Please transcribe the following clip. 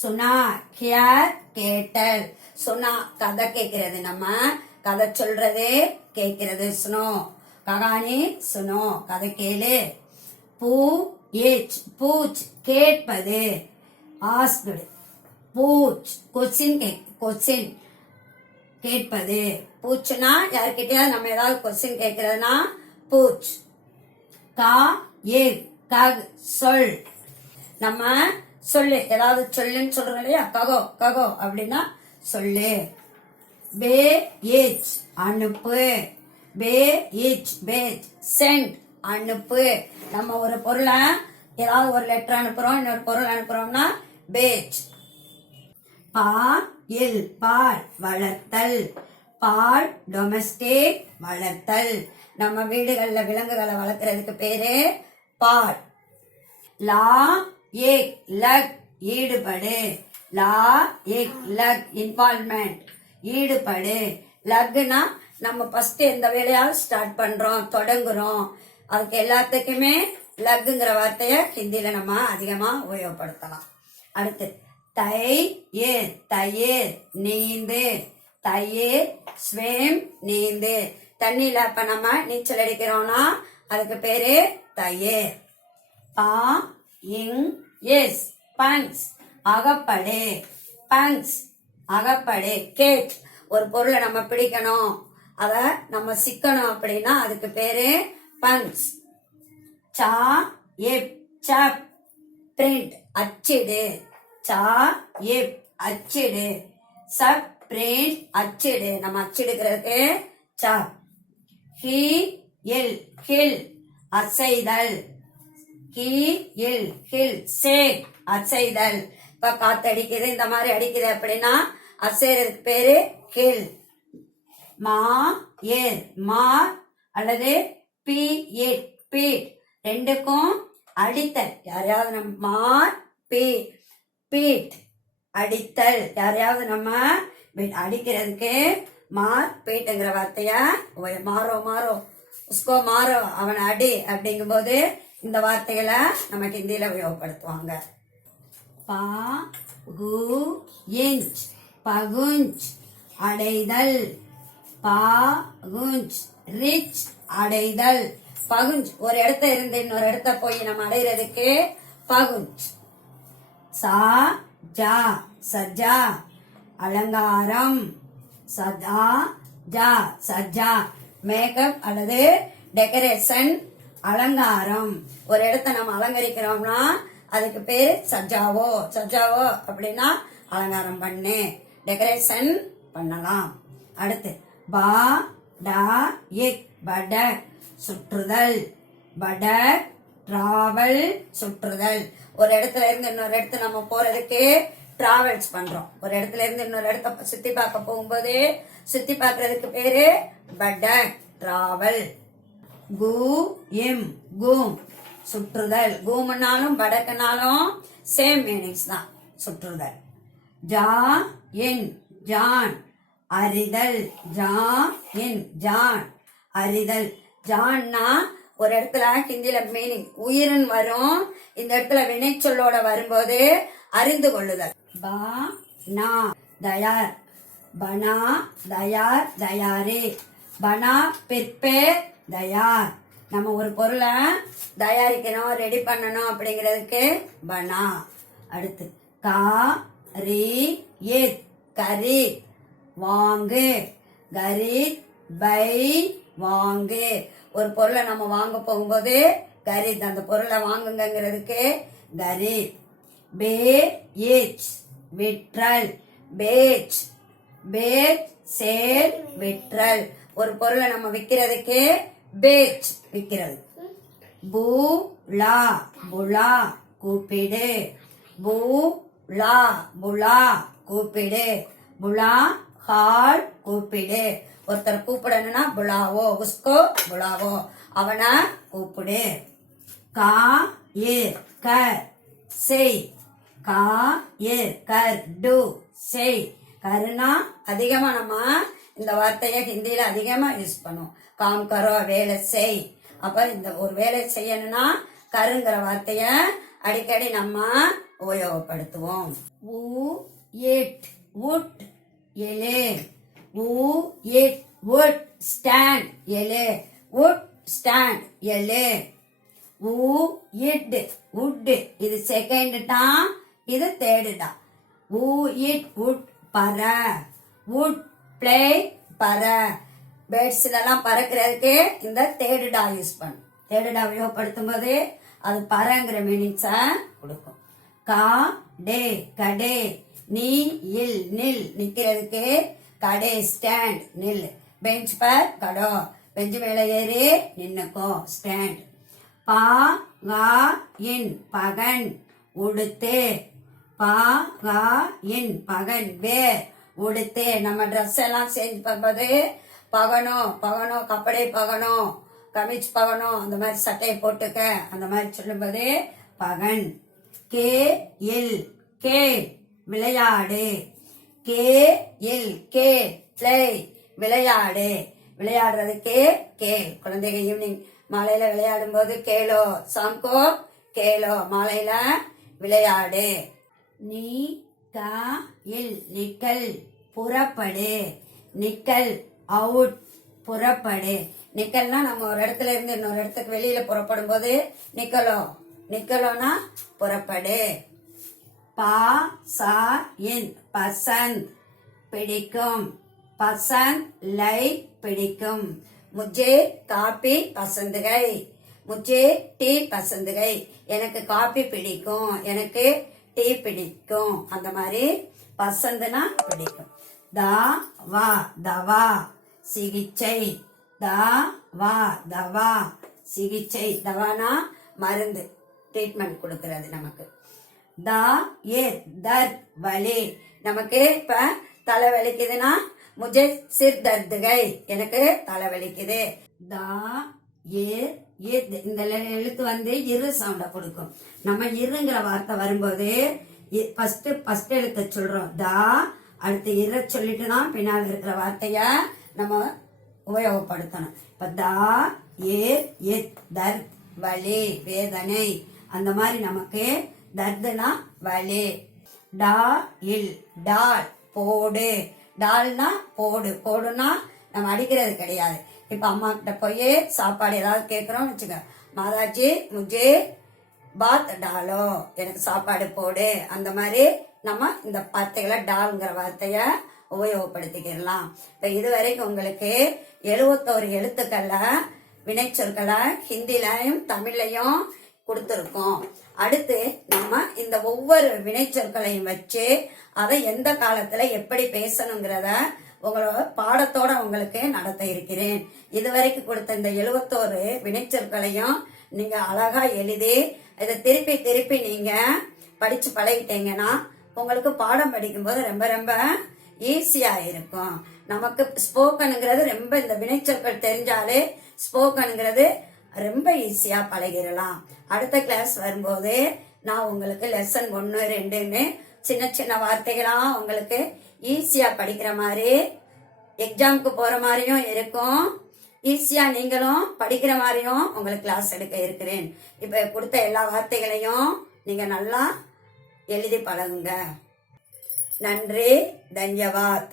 சுனா here கேட்டல். சுனா கதை கேட்கிறது, நம்ம கதை சொல்றது கேட்கிறது. சுனோ ககானி சுனோ கதை கேளு. பூ ஏச் பூச் கேட்பது. ஆஸ்க்டு பூச் கொஸ்டின் கேட்பது. பூச்சுனா யார்கிட்டயாவது நம்ம ஏதாவது கொஸ்டின் கேட்கறதுனா பூச். கா ஏ கக் சொல். நம்ம சொல்லு ஏதாவது சொல்லுன்னு சொல்றோம் இல்லையா, ககோ ககோ அப்படின்னா சொல்லு. பே ஏச் அனுப்பு. பே ஏச் பேச் சென்ட் அனுப்பு. நம்ம ஒரு பொருளை ஏதாவது ஒரு லெட்டர் அனுப்புறோம், இன்னொரு பொருள் அனுப்புறோம்னா பேச். பா இல் பால் வளர்த்தல். பால் டொமஸ்டிக் வளர்த்தல். நம்ம வீடுகள்ல விலங்குகளை வளர்க்கறதுக்கு பேரு பால். லா ஏக் லக் ஈடுபடு. லா ஏக் லக் இன்வால்வ்மெண்ட் ஈடுபடு. லக்னா நம்ம ஃபர்ஸ்ட் எந்த வேலையாவது ஸ்டார்ட் பண்றோம், தொடங்குறோம், அதுக்கு எல்லாத்துக்குமே லக்குங்கிற வார்த்தைய ஹிந்தியில நம்ம அதிகமா உபயோகப்படுத்தலாம். அடுத்து தயிர் தயிர் நீந்து. தயிர் ஸ்விம் நீந்து. தண்ணியில இப்ப நம்ம நீச்சல் அடிக்கிறோம்னா அதுக்கு பேரு தயிர். பா இங் எஸ் பங்ஸ் அகப்படு. பங்ஸ் அகப்படு. கேட் ஒரு பொருளை நம்ம பிடிக்கணும், அத நம்ம சிக்கணும் அப்படின்னா அதுக்கு பேரு பங்ஸ். சா எப் சப் பிரிண்ட் அச்சிடு. சா எப் அச்சிடு. சப் பிரிண்ட் அச்சிடு, நம்ம அச்சிடுக்கிறதுக்கு சாப். ஹி இல் ஹில் அசைதல். ஹி இல் ஹில் சேக் அசைதல். இப்ப காத்து அடிக்குது, இந்த மாதிரி அடிக்குது அப்படின்னா அசைறதுக்கு பேரு ஹில். மா ஏர் மார் அல்லது பி இட் பீட் ரெண்டுக்கும் அடித்தல். யாரையாவது நம்ம மார் பீட் அடித்தல். யாரையாவது நம்ம அடிக்கிறதுக்கு மார் பீட்டுங்கிற வார்த்தைய மாறோ உஸ்கோ மாறோ அவனை அடி அப்படிங்கும் போது இந்த வார்த்தைகளை நம்ம ஹிந்தியில உபயோகப்படுத்துவாங்க. பா கு இஞ்ச் பகுஞ்ச் அடைதல். பாகுஞ்ச் ரிச் அடைதல். பகுஞ்ச் ஒரு இடத்த இருந்து இன்னொரு இடத்த போய் நம்ம அடைகிறதுக்கு பகுஞ்ச். சா ஜா சஜா அலங்காரம். சதா ஜா சஜா மேக்கப் அல்லது டெக்கரேஷன் அலங்காரம். ஒரு இடத்த நம்ம அலங்கரிக்கிறோம்னா அதுக்கு பேரு சஜாவோ. சஜாவோ அப்படின்னா அலங்காரம் பண்ணு, டெக்கரேஷன் பண்ணலாம். அடுத்து பா டா இக் படக் சுற்றுதல். படக் டிராவல் சுற்றுதல். ஒரு இடத்துல இருந்து இன்னொரு இடத்துல நம்ம போறதுக்கு டிராவல்ஸ் பண்றோம். ஒரு இடத்துல இருந்து இன்னொரு இடத்த சுத்தி பார்க்க போகும்போது சுத்தி பார்க்கறதுக்கு பேரு படக் டிராவல். கு இம் கூம் சுற்றுதல். கூம்னாலும் படக்குனாலும் சேம் மீனிங்ஸ் தான், சுற்றுதல். ஜா இன் ஜான் அறிதல். ஜா இன் ஜான் அறிதல். ஜான்னா ஒரு இடத்துல ஹிந்தியில மீனிங் உயிரின் வரும், இந்த இடத்துல வினைச்சொல்லோட வரும்போது அறிந்து கொள்ளுதல். பா நா தயார். பனா தயார் தயாரே. பனா பிற்பேர் தயார். நம்ம ஒரு பொருளை தயாரிக்கணும், ரெடி பண்ணணும் அப்படிங்கிறதுக்கு பனா. அடுத்து கா ரி எத் கரி வாங்கு. கரி பை வாங்கு. ஒரு பொருளை நம்ம வாங்க போகும்போது கரீத் அந்த பொருளை வாங்குங்கிறதுக்கு கரீத். பே ஏச் விற்றல். பேச் பேச் சேல் விற்றல். ஒரு பொருளை நம்ம விற்கிறதுக்கு பேச் விற்கிறது. பூ லா புலா கூப்பிடு. பூ லா புலா கூப்பிடு. புலா ஹால் கூப்பிடு. ஒருத்தர் கூப்பிடணும்னா புலாவோ உஸ்கோ புலாவோ அவனை கூப்பிடு. கா ஏர் கர் செய். கா ஏர் கர் டு செய். கருனா அதிகமா நம்ம இந்த வார்த்தைய ஹிந்தியில அதிகமா யூஸ் பண்ணுவோம். காம் கரோ வேலை செய். அப்ப இந்த ஒரு வேலை செய்யணும்னா கருங்கிற வார்த்தைய அடிக்கடி நம்ம உபயோகப்படுத்துவோம். ஊ இட் உட் எலே. ஊ இட் உட் ஸ்டாண்ட் எலே. உட் ஸ்டாண்ட் எலே. ஊ இட் உட் இது செகண்ட் டா, இது தேர்ட் டா. ஊ இட் உட் பற. உட் பிளே பற. பேர்ட்ஸ்லாம் பறக்கிறதுக்கு இந்த தேர்ட் டா யூஸ் பண்ணும். தேர்ட் டா உபயோகப்படுத்தும் போது அது பறங்கிற மீனிங்ஸை கொடுக்கும். கா டே கடே. நீ இல் நில் நிக்கிறதுக்கு கடே ஸ்டாண்ட் நில். பெஞ்ச் பர் கடோ பெஞ்சு மேல ஏறி நின்னுக்கோ ஸ்டாண்ட். பா கா இன் பகன் உடுத்தே. பா கா இன் பகன் வேர் உடுத்தே. நம்ம ட்ரெஸ் எல்லாம் சேஞ்ச் பண்ணும்போது பகனோ பகனோ கப்படே பகனோ கமிச் பகனோ அந்த மாதிரி சட்டையை போட்டுக்க அந்த மாதிரி சொல்லும்போது பகன். கே இல் கே விளையாடு. கே இல் கே பிளே விளையாடு. விளையாடுறதுக்கு கே. குழந்தைங்க ஈவினிங் மாலையில விளையாடும் போது கேளோ சாம்கோ கேளோ மாலையில விளையாடு. நீ கா இல் நிக்கல் புறப்படு. நிக்கல் அவுட் புறப்படு. நிக்கல்னா நம்ம ஒரு இடத்துல இருந்து இன்னொரு இடத்துக்கு வெளியில புறப்படும் போது நிக்கலோ. நிக்கலோனா புறப்படு. பா சா இன் பசந்த் பிடிக்கும். பசந்த் லைக் பிடிக்கும். முஜே காபி பசந்த் கை. முஜே டீ பசந்த் கை. எனக்கு காபி பிடிக்கும், எனக்கு டீ பிடிக்கும். அந்த மாதிரி பசந்துனா பிடிக்கும். தா வா தவா சிகிச்சை. தா வா தவா சிகிச்சை. தவானா மருந்து, ட்ரீட்மெண்ட் கொடுக்கறது நமக்கு. தா ஏ தர்த் வலி. நமக்கு இப்ப தலை வலிக்குதுன்னா முஜே சிர் தர்த் கை. எனக்கு தலை வலிக்குது. தா ஏ இந்த எழுத்து வந்து இரு சவுண்ட கொடுக்கும். நம்ம இருங்கிற வார்த்தை வரும்போது ஃபர்ஸ்ட் எழுத்தை சொல்றோம் தா, அடுத்து இரு சொல்லிட்டு தான் பின்னால் இருக்கிற வார்த்தைய நம்ம உபயோகப்படுத்தணும். இப்ப தா ஏ தர்த் வலி வேதனை. அந்த மாதிரி நமக்கு தர்துனா வலி. டா இல் டால் போடு. டால்னா போடு. போடுனா நம்ம அடிக்கிறது கிடையாது. இப்ப அம்மா கிட்ட போய் சாப்பாடு ஏதாவது கேட்கிறோம் வச்சுக்க, மாதாஜி முஜே பாத் டாலோ எனக்கு சாப்பாடு போடு. அந்த மாதிரி நம்ம இந்த வார்த்தைகளை டால்ங்கிற வார்த்தைய உபயோகப்படுத்திக்கலாம். இப்ப இதுவரைக்கும் உங்களுக்கு 71 எழுத்துக்கள்ல வினைச்சொற்களை ஹிந்திலையும் தமிழ்லையும் கொடுத்துருக்கோம். அடுத்து நம்ம இந்த ஒவ்வொரு வினைச்சொற்களையும் வச்சு அதை எந்த காலத்துல எப்படி பேசணுங்கிறத உங்களோட பாடத்தோட உங்களுக்கு நடத்த இருக்கிறேன். இதுவரைக்கும் கொடுத்த இந்த 71 வினைச்சொற்களையும் நீங்க அழகா எழுதி இதை திருப்பி திருப்பி நீங்க படிச்சு பழகிட்டீங்கன்னா உங்களுக்கு பாடம் படிக்கும்போது ரொம்ப ரொம்ப ஈஸியா இருக்கும். நமக்கு ஸ்போக்கனுங்கிறது ரொம்ப இந்த வினைச்சொற்கள் தெரிஞ்சாலே ஸ்போக்கனுங்கிறது ரொம்ப ஈஸியா பழகிடலாம். அடுத்த கிளாஸ் வரும்போது நான் உங்களுக்கு லெசன் 1, 2ன்னு சின்ன சின்ன வார்த்தைகளா உங்களுக்கு ஈஸியா படிக்கிற மாதிரி எக்ஸாமுக்கு போற மாதிரியும் இருக்கும். ஈஸியா நீங்களும் படிக்கிற மாதிரியும் உங்களுக்கு கிளாஸ் எடுக்க இருக்கிறேன். இப்ப கொடுத்த எல்லா வார்த்தைகளையும் நீங்க நல்லா எழுதி பழகுங்க. நன்றி, தன்யவாத்.